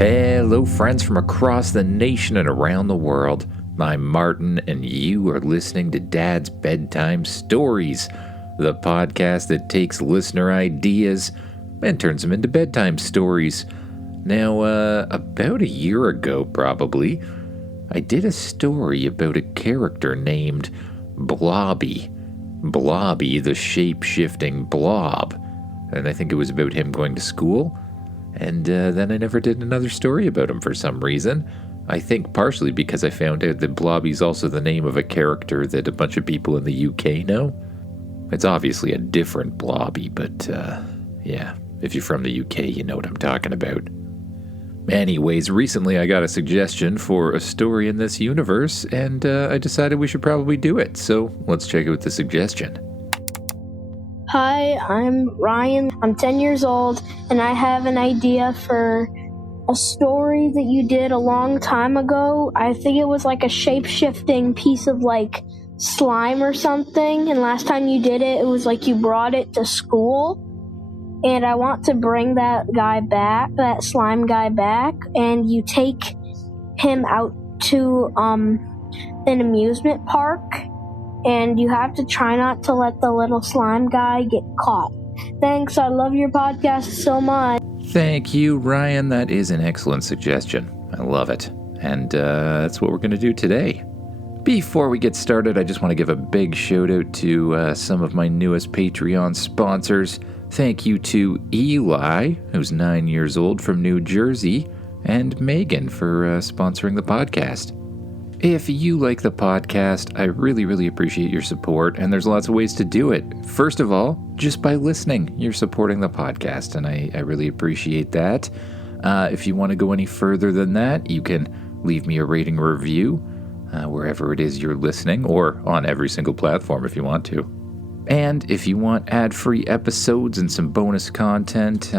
Hello, friends from across the nation and around the world. I'm Martin, and you are listening to Dad's Bedtime Stories, the podcast that takes listener ideas and turns them into bedtime stories. Now, about a year ago, probably, I did a story about a character named Blobby. Blobby the Shapeshifting Blob. And I think it was about him going to school. And then I never did another story about him for some reason. I think partially because I found out that Blobby's also the name of a character that a bunch of people in the UK know. It's obviously a different Blobby, but yeah, if you're from the UK, you know what I'm talking about. Anyways, recently I got a suggestion for a story in this universe, and I decided we should probably do it. So let's check out the suggestion. Hi, I'm Ryan. I'm 10 years old, and I have an idea for a story that you did a long time ago. I think it was like a shape-shifting piece of like slime or something, and last time you did it, it was like you brought it to school, and I want to bring that guy back, that slime guy back, and you take him out to an amusement park, and you have to try not to let the little slime guy get caught. Thanks, I love your podcast so much. Thank you, Ryan. That is an excellent suggestion. I love it. And that's what we're going to do today. Before we get started, I just want to give a big shout out to some of my newest Patreon sponsors. Thank you to Eli, who's 9 years old from New Jersey, and Megan for sponsoring the podcast. If you like the podcast, I really, really appreciate your support, and there's lots of ways to do it. First of all, just by listening, you're supporting the podcast, and I really appreciate that. If you want to go any further than that, you can leave me a rating or review wherever it is you're listening, or on every single platform if you want to. And if you want ad-free episodes and some bonus content,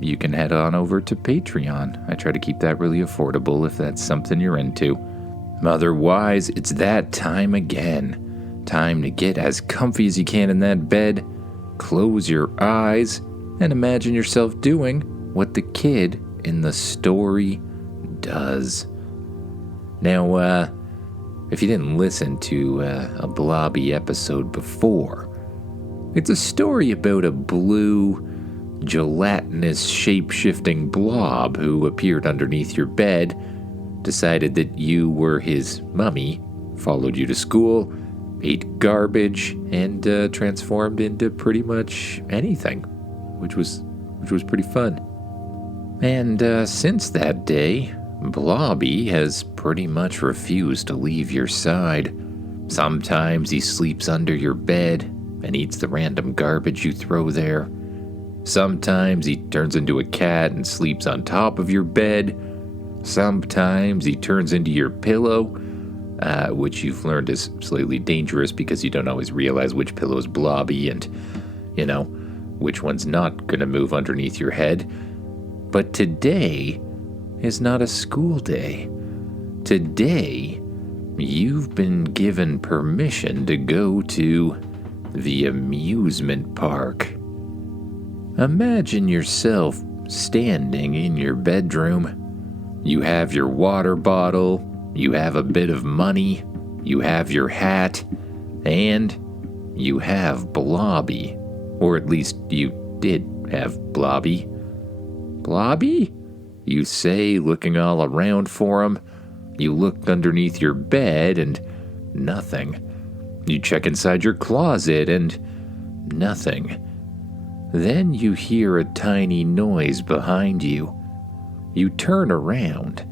you can head on over to Patreon. I try to keep that really affordable if that's something you're into. Otherwise, it's that time again. Time to get as comfy as you can in that bed, close your eyes, and imagine yourself doing what the kid in the story does. Now, if you didn't listen to a Blobby episode before, it's a story about a blue, gelatinous, shape-shifting blob who appeared underneath your bed, decided that you were his mummy, followed you to school, ate garbage, and transformed into pretty much anything, which was pretty fun. And since that day, Blobby has pretty much refused to leave your side. Sometimes he sleeps under your bed and eats the random garbage you throw there. Sometimes he turns into a cat and sleeps on top of your bed. Sometimes he turns into your pillow, which you've learned is slightly dangerous because you don't always realize which pillow is Blobby and, which one's not going to move underneath your head. But today is not a school day. Today, you've been given permission to go to the amusement park. Imagine yourself standing in your bedroom. You have your water bottle, you have a bit of money, you have your hat, and you have Blobby. Or at least you did have Blobby. Blobby? You say, looking all around for him. You look underneath your bed and nothing. You check inside your closet and nothing. Then you hear a tiny noise behind you. You turn around.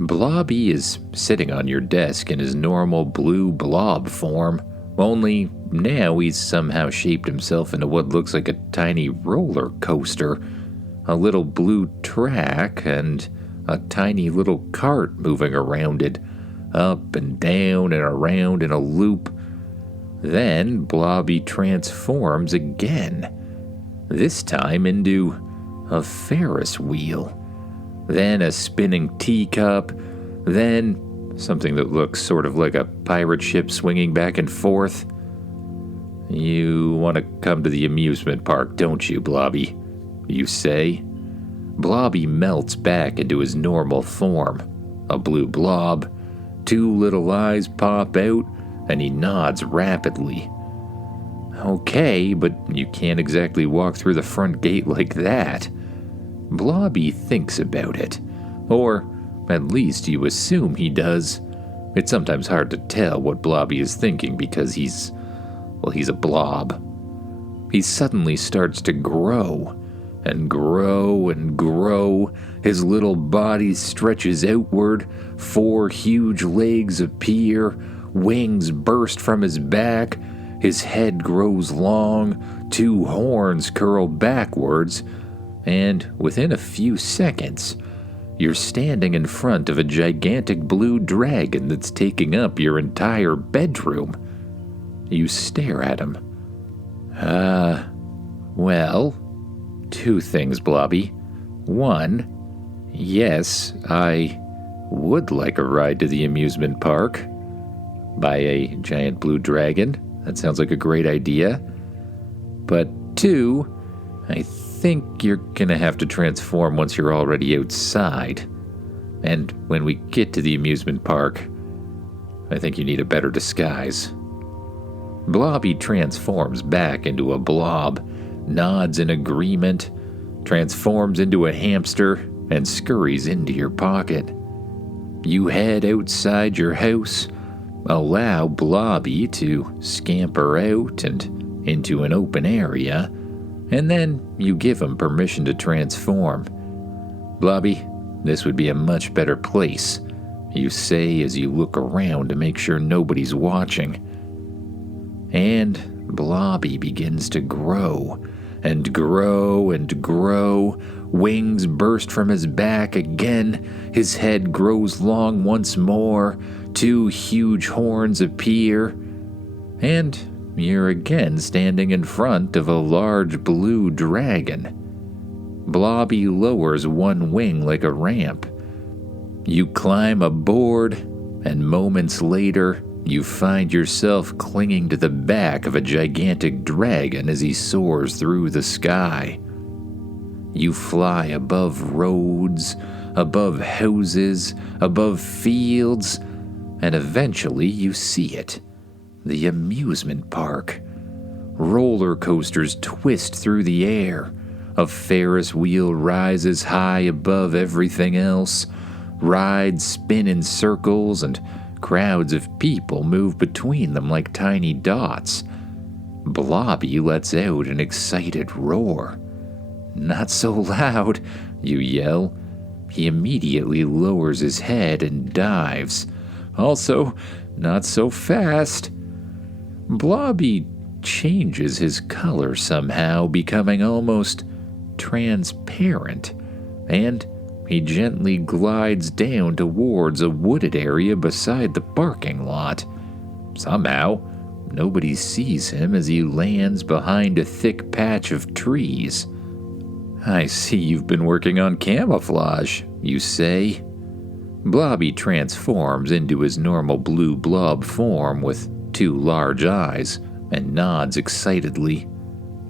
Blobby is sitting on your desk in his normal blue blob form, only now he's somehow shaped himself into what looks like a tiny roller coaster, a little blue track, and a tiny little cart moving around it, up and down and around in a loop. Then Blobby transforms again, this time into a Ferris wheel. Then a spinning teacup, then something that looks sort of like a pirate ship swinging back and forth. You want to come to the amusement park, don't you, Blobby? You say. Blobby melts back into his normal form, a blue blob. 2 little eyes pop out, and he nods rapidly. Okay, but you can't exactly walk through the front gate like that. Blobby thinks about it, or at least you assume he does. It's sometimes hard to tell what Blobby is thinking because he's a blob. He suddenly starts to grow, and grow and grow. His little body stretches outward, 4 huge legs appear, wings burst from his back, his head grows long, 2 horns curl backwards, and within a few seconds, you're standing in front of a gigantic blue dragon that's taking up your entire bedroom. You stare at him. Well, 2 things, Blobby. 1, yes, I would like a ride to the amusement park by a giant blue dragon. That sounds like a great idea. But 2, I think you're gonna have to transform once you're already outside. And when we get to the amusement park, I think you need a better disguise. Blobby transforms back into a blob, nods in agreement, transforms into a hamster, and scurries into your pocket. You head outside your house, allow Blobby to scamper out and into an open area, and then you give him permission to transform. Blobby, this would be a much better place, you say as you look around to make sure nobody's watching. And Blobby begins to grow, and grow and grow. Wings burst from his back again. His head grows long once more. 2 huge horns appear. And you're again standing in front of a large blue dragon. Blobby lowers 1 wing like a ramp. You climb aboard, and moments later, you find yourself clinging to the back of a gigantic dragon as he soars through the sky. You fly above roads, above houses, above fields, and eventually you see it. The amusement park. Roller coasters twist through the air. A Ferris wheel rises high above everything else. Rides spin in circles, and crowds of people move between them like tiny dots. Blobby lets out an excited roar. "Not so loud," you yell. He immediately lowers his head and dives. Also, not so fast. Blobby changes his color somehow, becoming almost transparent, and he gently glides down towards a wooded area beside the parking lot. Somehow, nobody sees him as he lands behind a thick patch of trees. "I see you've been working on camouflage," you say. Blobby transforms into his normal blue blob form with 2 large eyes and nods excitedly.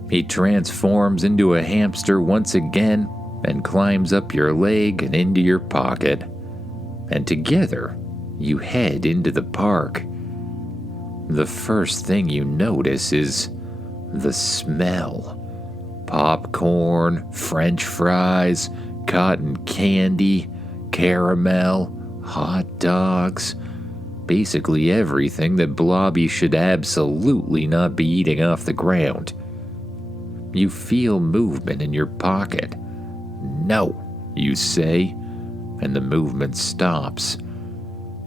He transforms into a hamster once again and climbs up your leg and into your pocket. And together, you head into the park. The first thing you notice is the smell. Popcorn, French fries, cotton candy, caramel, hot dogs. Basically everything that Blobby should absolutely not be eating off the ground. You feel movement in your pocket. "No," you say, and the movement stops.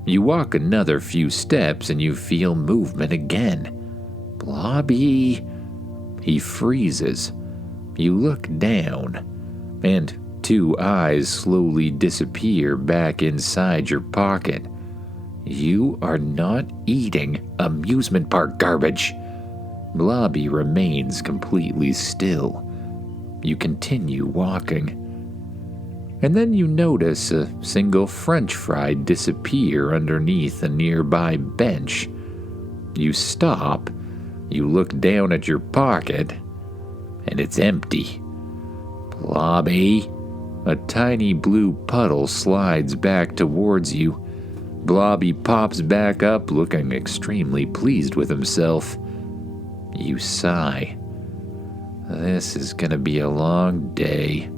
You walk another few steps and you feel movement again. "Blobby." He freezes. You look down, and 2 eyes slowly disappear back inside your pocket. You are not eating amusement park garbage. Blobby remains completely still. You continue walking. And then you notice a single French fry disappear underneath a nearby bench. You stop, you look down at your pocket, and it's empty. "Blobby," A tiny blue puddle slides back towards you. Blobby pops back up, looking extremely pleased with himself. You sigh. This is gonna be a long day.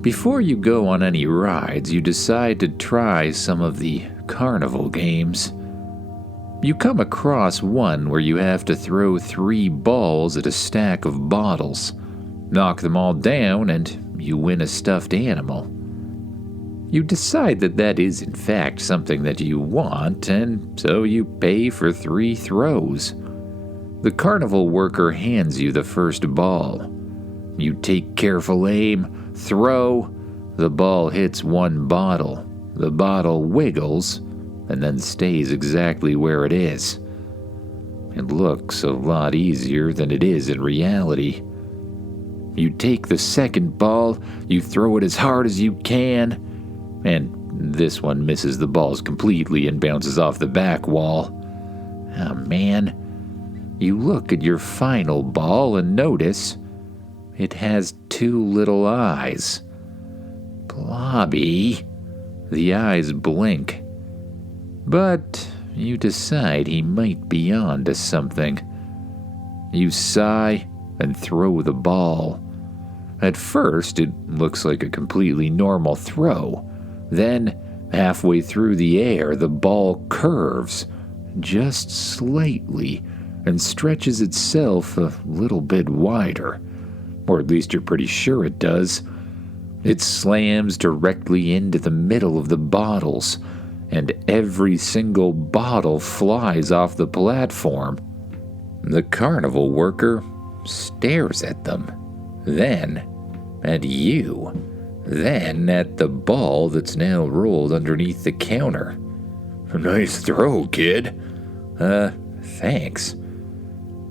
Before you go on any rides, you decide to try some of the carnival games. You come across one where you have to throw 3 balls at a stack of bottles. Knock them all down and you win a stuffed animal. You decide that that is in fact something that you want, and so you pay for 3 throws. The carnival worker hands you the first ball. You take careful aim, throw. The ball hits 1 bottle. The bottle wiggles and then stays exactly where it is. It looks a lot easier than it is in reality. You take the second ball, you throw it as hard as you can, and this one misses the balls completely and bounces off the back wall. Oh man. You look at your final ball and notice it has 2 little eyes. Blobby. The eyes blink. But you decide he might be on to something. You sigh and throw the ball. At first, it looks like a completely normal throw. Then, halfway through the air, the ball curves, just slightly, and stretches itself a little bit wider. Or at least you're pretty sure it does. It slams directly into the middle of the bottles, and every single bottle flies off the platform. The carnival worker stares at them, then at you, then at the ball that's now rolled underneath the counter. Nice throw, kid. Thanks.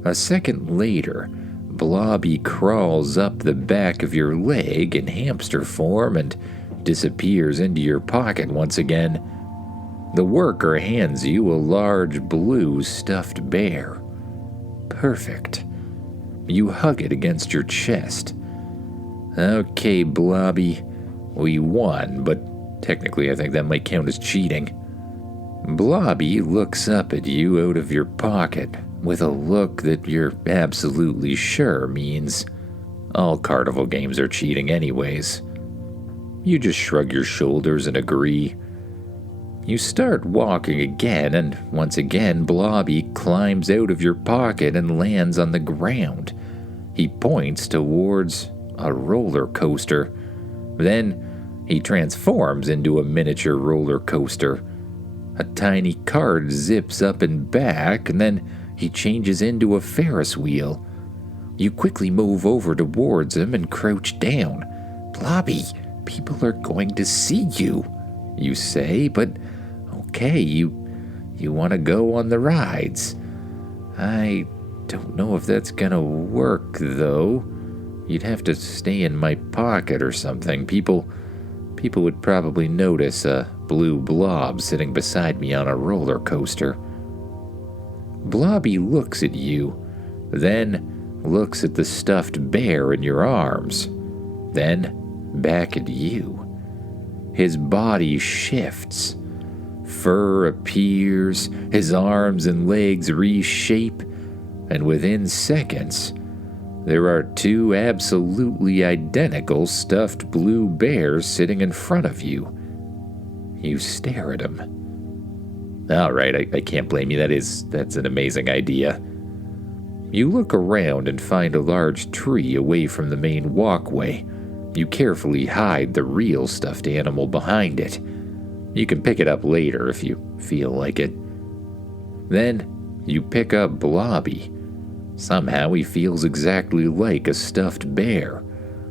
A second later, Blobby crawls up the back of your leg in hamster form and disappears into your pocket once again. The worker hands you a large blue stuffed bear. Perfect. You hug it against your chest. Okay, Blobby, we won, but technically I think that might count as cheating. Blobby looks up at you out of your pocket with a look that you're absolutely sure means all carnival games are cheating anyways. You just shrug your shoulders and agree. You start walking again, and once again Blobby climbs out of your pocket and lands on the ground. He points towards a roller coaster. Then he transforms into a miniature roller coaster. A tiny cart zips up and back, and then he changes into a Ferris wheel. You quickly move over towards him and crouch down. Blobby, people are going to see you, you say, but okay, you want to go on the rides. I don't know if that's gonna work, though. You'd have to stay in my pocket or something. People would probably notice a blue blob sitting beside me on a roller coaster. Blobby looks at you, then looks at the stuffed bear in your arms, then back at you. His body shifts. Fur appears, his arms and legs reshape, and within seconds, there are 2 absolutely identical stuffed blue bears sitting in front of you. You stare at them. All right, I can't blame you. That's an amazing idea. You look around and find a large tree away from the main walkway. You carefully hide the real stuffed animal behind it. You can pick it up later if you feel like it. Then you pick up Blobby. Somehow he feels exactly like a stuffed bear.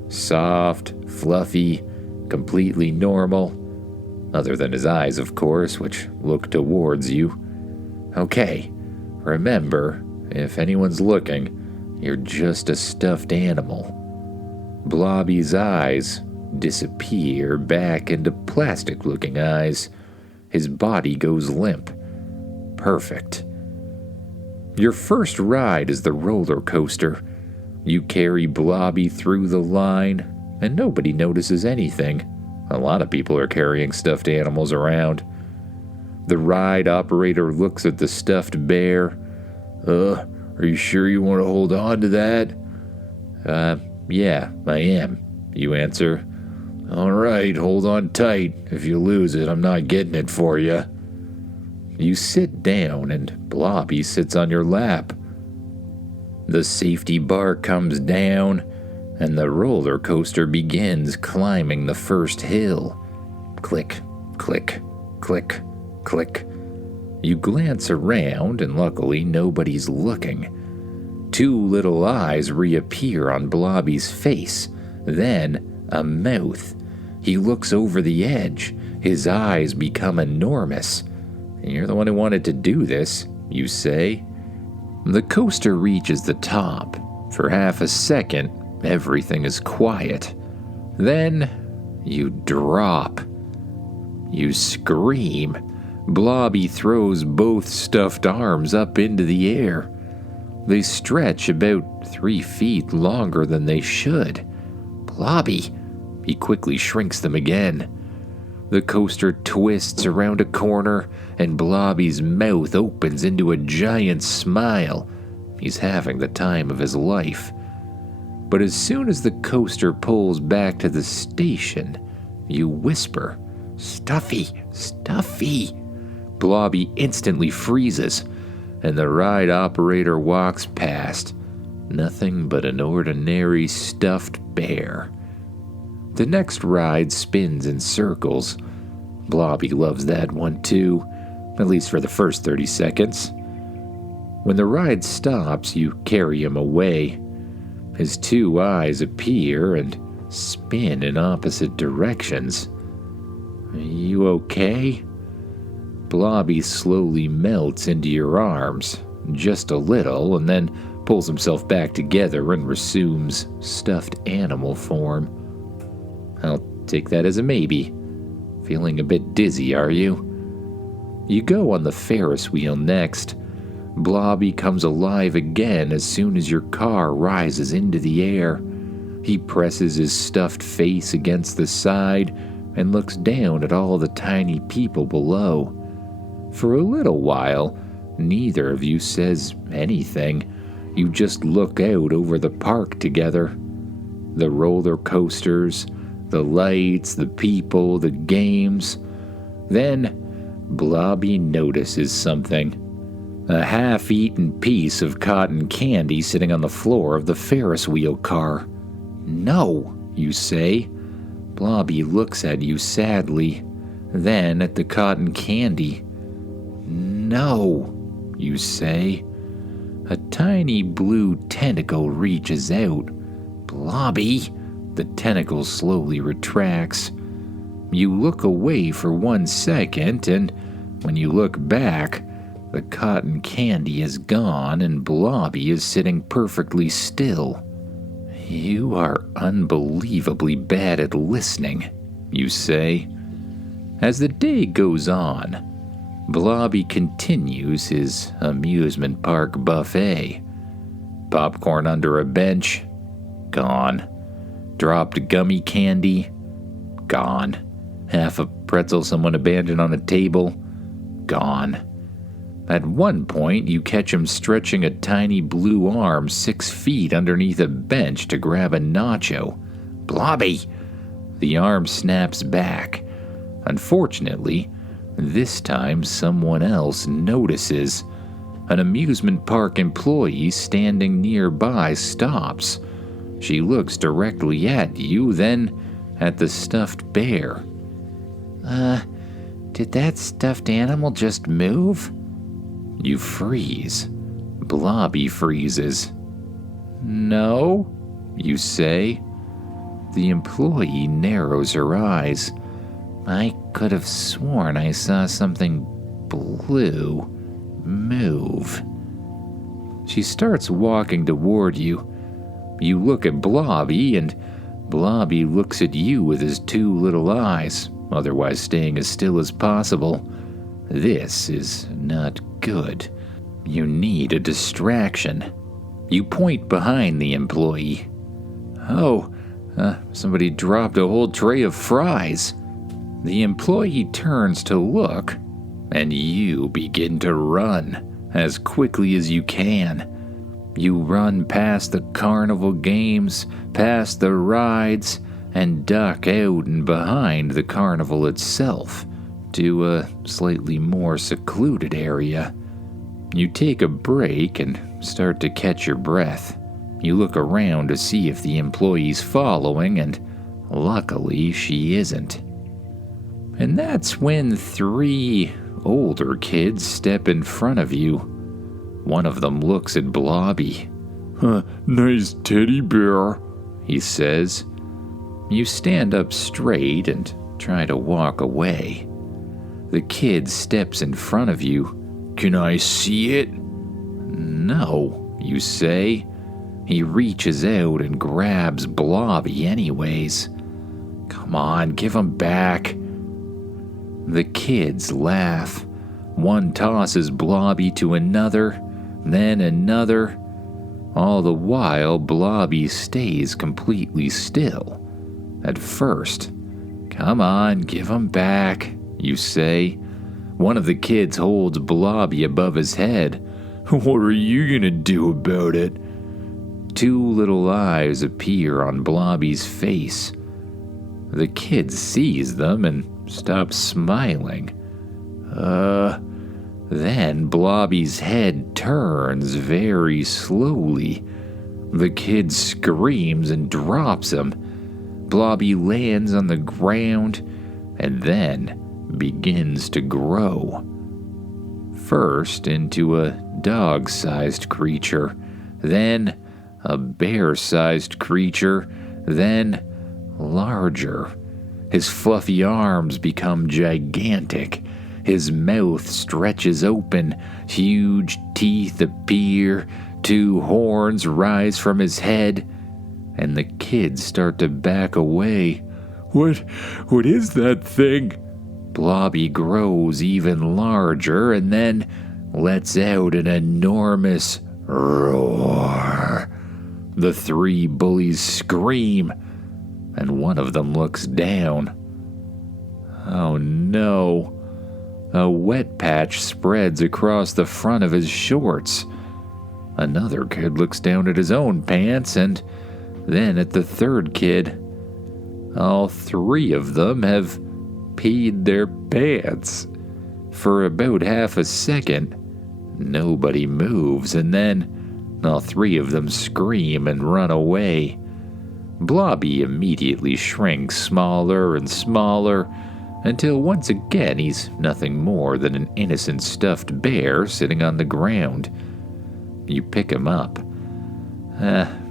Soft, fluffy, completely normal. Other than his eyes, of course, which look towards you. Okay, remember, if anyone's looking, you're just a stuffed animal. Blobby's eyes disappear back into plastic-looking eyes. His body goes limp. Perfect. Your first ride is the roller coaster. You carry Blobby through the line, and nobody notices anything. A lot of people are carrying stuffed animals around. The ride operator looks at the stuffed bear. Are you sure you want to hold on to that? Yeah, I am, you answer. All right, hold on tight. If you lose it, I'm not getting it for you. You sit down, and Blobby sits on your lap. The safety bar comes down, and the roller coaster begins climbing the first hill. Click, click, click, click. You glance around, and luckily nobody's looking. Two little eyes reappear on Blobby's face, then a mouth. He looks over the edge. His eyes become enormous. You're the one who wanted to do this, you say. The coaster reaches the top. For half a second, everything is quiet. Then, you drop. You scream. Blobby throws both stuffed arms up into the air. They stretch about 3 feet longer than they should. Blobby! He quickly shrinks them again. The coaster twists around a corner, and Blobby's mouth opens into a giant smile. He's having the time of his life. But as soon as the coaster pulls back to the station, you whisper, "Stuffy, Stuffy!" Blobby instantly freezes, and the ride operator walks past. Nothing but an ordinary stuffed bear. The next ride spins in circles. Blobby loves that one too, at least for the first 30 seconds. When the ride stops, you carry him away. His two eyes appear and spin in opposite directions. Are you okay? Blobby slowly melts into your arms, just a little, and then pulls himself back together and resumes stuffed animal form. I'll take that as a maybe. Feeling a bit dizzy, are you? You go on the Ferris wheel next. Blobby comes alive again as soon as your car rises into the air. He presses his stuffed face against the side and looks down at all the tiny people below. For a little while, neither of you says anything. You just look out over the park together. The roller coasters, the lights, the people, the games. Then, Blobby notices something. A half-eaten piece of cotton candy sitting on the floor of the Ferris wheel car. No, you say. Blobby looks at you sadly, then at the cotton candy. No, you say. A tiny blue tentacle reaches out. Blobby! The tentacle slowly retracts. You look away for 1 second, and when you look back, the cotton candy is gone and Blobby is sitting perfectly still. You are unbelievably bad at listening, you say. As the day goes on, Blobby continues his amusement park buffet. Popcorn under a bench? Gone. Dropped gummy candy? Gone. Half a pretzel someone abandoned on a table? Gone. At one point, you catch him stretching a tiny blue arm 6 feet underneath a bench to grab a nacho. Blobby! The arm snaps back. Unfortunately, this time someone else notices. An amusement park employee standing nearby stops. She looks directly at you, then at the stuffed bear. Did that stuffed animal just move? You freeze. Blobby freezes. No, you say. The employee narrows her eyes. I could have sworn I saw something blue move. She starts walking toward you. You look at Blobby, and Blobby looks at you with his two little eyes, otherwise staying as still as possible. This is not good. You need a distraction. You point behind the employee. Oh, Somebody dropped a whole tray of fries. The employee turns to look, and you begin to run as quickly as you can. You run past the carnival games, past the rides, and duck out and behind the carnival itself to a slightly more secluded area. You take a break and start to catch your breath. You look around to see if the employee's following, and luckily she isn't. And that's when 3 older kids step in front of you. One of them looks at Blobby. Nice teddy bear, he says. You stand up straight and try to walk away. The kid steps in front of you. Can I see it? No, you say. He reaches out and grabs Blobby anyways. Come on, give him back. The kids laugh. One tosses Blobby to another, then another. All the while, Blobby stays completely still. At first, come on, give him back, you say. One of the kids holds Blobby above his head. What are you gonna do about it? 2 little eyes appear on Blobby's face. The kid sees them and stops smiling. Then Blobby's head turns very slowly. The kid screams and drops him. Blobby lands on the ground and then begins to grow. First into a dog-sized creature, then a bear-sized creature, then larger. His fluffy arms become gigantic. His mouth stretches open. Huge teeth appear. 2 horns rise from his head. And the kids start to back away. What is that thing? Blobby grows even larger and then lets out an enormous roar. The 3 bullies scream, and one of them looks down. Oh no. A wet patch spreads across the front of his shorts. Another kid looks down at his own pants and then at the 3rd kid. All 3 of them have peed their pants. For about half a second, nobody moves, and then all 3 of them scream and run away. Blobby immediately shrinks smaller and smaller until once again he's nothing more than an innocent stuffed bear sitting on the ground. You pick him up.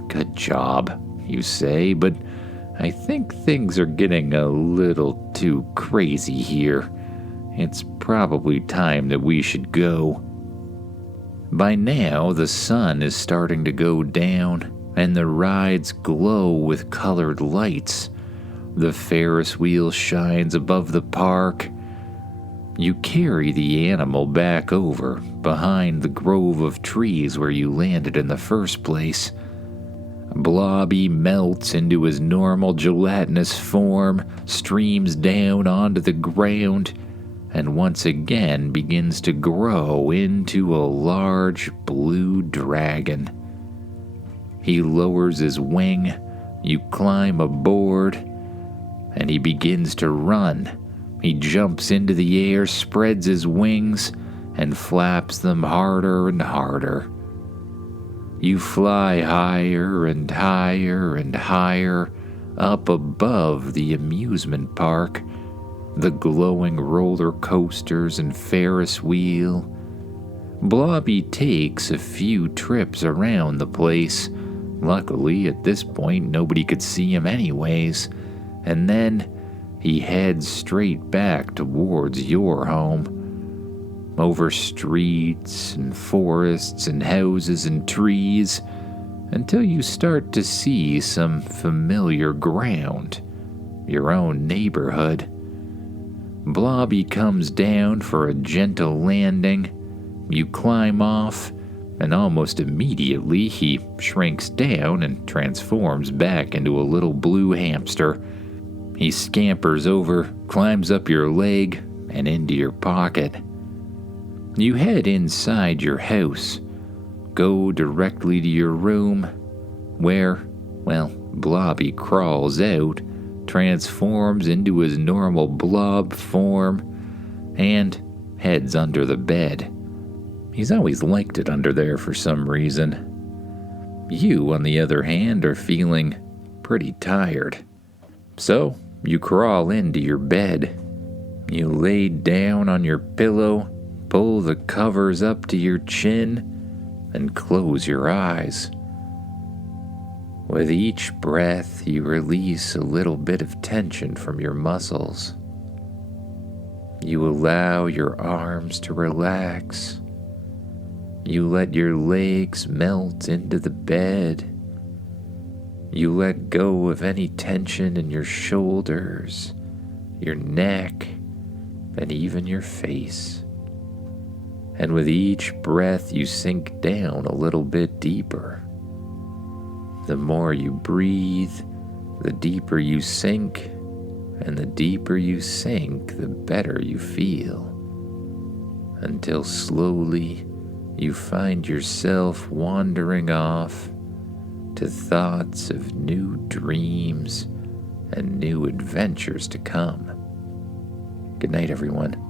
Good job, you say, but I think things are getting a little too crazy here. It's probably time that we should go. By now, the sun is starting to go down, and the rides glow with colored lights. The Ferris wheel shines above the park. You carry the animal back over, behind the grove of trees where you landed in the first place. Blobby melts into his normal gelatinous form, streams down onto the ground, and once again begins to grow into a large blue dragon. He lowers his wing, you climb aboard, and he begins to run. He jumps into the air, spreads his wings, and flaps them harder and harder. You fly higher and higher and higher up above the amusement park, the glowing roller coasters and Ferris wheel. Blobby takes a few trips around the place. Luckily, at this point, nobody could see him anyways. And then he heads straight back towards your home. Over streets and forests and houses and trees, until you start to see some familiar ground, your own neighborhood. Blobby comes down for a gentle landing. You climb off, and almost immediately he shrinks down and transforms back into a little blue hamster. He scampers over, climbs up your leg, and into your pocket. You head inside your house, go directly to your room, where, well, Blobby crawls out, transforms into his normal blob form, and heads under the bed. He's always liked it under there for some reason. You, on the other hand, are feeling pretty tired. So, you crawl into your bed. You lay down on your pillow, pull the covers up to your chin, and close your eyes. With each breath, you release a little bit of tension from your muscles. You allow your arms to relax. You let your legs melt into the bed. You let go of any tension in your shoulders, your neck, and even your face. And with each breath, you sink down a little bit deeper. The more you breathe, the deeper you sink, and the deeper you sink, the better you feel. Until slowly, you find yourself wandering off to thoughts of new dreams and new adventures to come. Good night, everyone.